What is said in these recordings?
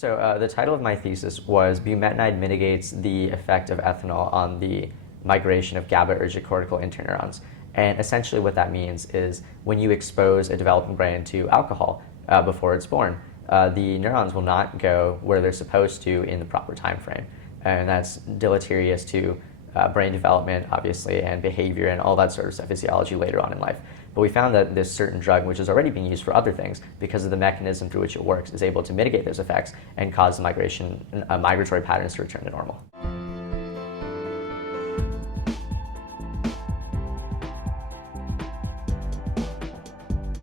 So the title of my thesis was Bumetanide Mitigates the Effect of Ethanol on the Migration of GABAergic cortical interneurons. And essentially what that means is when you expose a developing brain to alcohol before it's born, the neurons will not go where they're supposed to in the proper time frame. And that's deleterious to brain development, obviously, and behavior and all that sort of stuff, physiology later on in life. But we found that this certain drug, which is already being used for other things, because of the mechanism through which it works, is able to mitigate those effects and cause the migratory patterns to return to normal.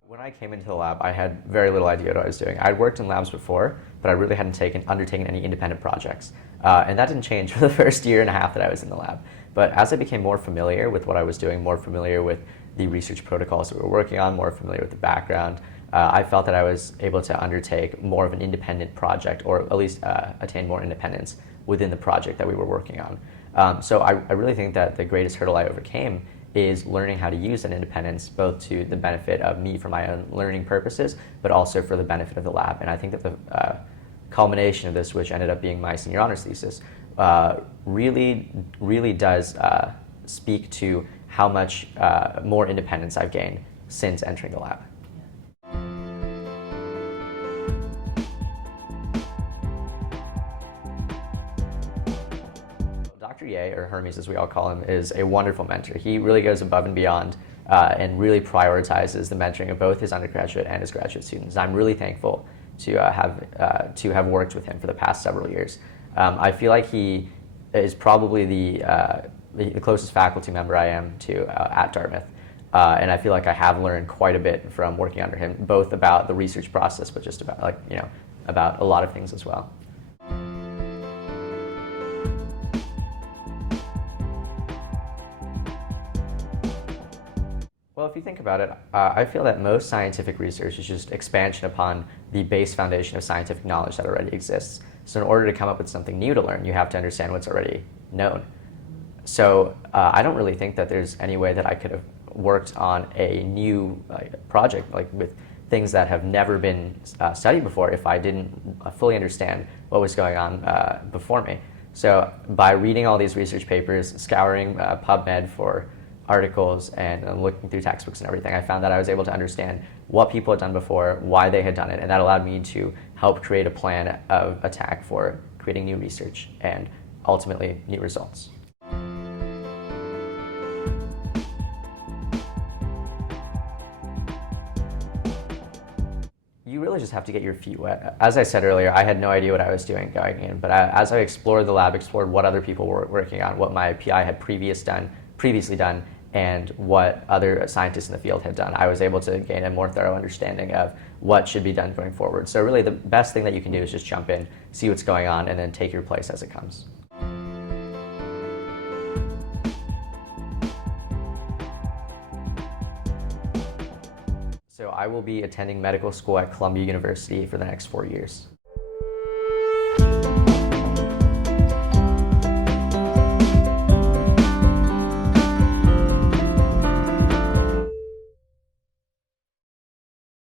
When I came into the lab, I had very little idea what I was doing. I'd worked in labs before, but I really hadn't undertaken any independent projects. And that didn't change for the first year and a half that I was in the lab. But as I became more familiar with what I was doing, more familiar with the research protocols that we were working on, more familiar with the background, I felt that I was able to undertake more of an independent project, or at least attain more independence within the project that we were working on. So I really think that the greatest hurdle I overcame is learning how to use that independence, both to the benefit of me for my own learning purposes, but also for the benefit of the lab. And I think that the culmination of this, which ended up being my senior honors thesis, really does speak to how much more independence I've gained since entering the lab. Dr. Yeh, or Hermes as we all call him, is a wonderful mentor. He really goes above and beyond and really prioritizes the mentoring of both his undergraduate and his graduate students. I'm really thankful to have worked with him for the past several years. I feel like he is probably the closest faculty member I am to at Dartmouth. And I feel like I have learned quite a bit from working under him, both about the research process, but just about about a lot of things as well. Well, if you think about it, I feel that most scientific research is just expansion upon the base foundation of scientific knowledge that already exists. So in order to come up with something new to learn, you have to understand what's already known. So I don't really think that there's any way that I could have worked on a new project with things that have never been studied before if I didn't fully understand what was going on before me. So by reading all these research papers, scouring PubMed for articles and looking through textbooks and everything, I found that I was able to understand what people had done before, why they had done it, and that allowed me to help create a plan of attack for creating new research and ultimately new results. You really just have to get your feet wet. As I said earlier, I had no idea what I was doing going in, but as I explored the lab, explored what other people were working on, what my PI had previously done, and what other scientists in the field had done, I was able to gain a more thorough understanding of what should be done going forward. So really the best thing that you can do is just jump in, see what's going on, and then take your place as it comes. So I will be attending medical school at Columbia University for the next 4 years.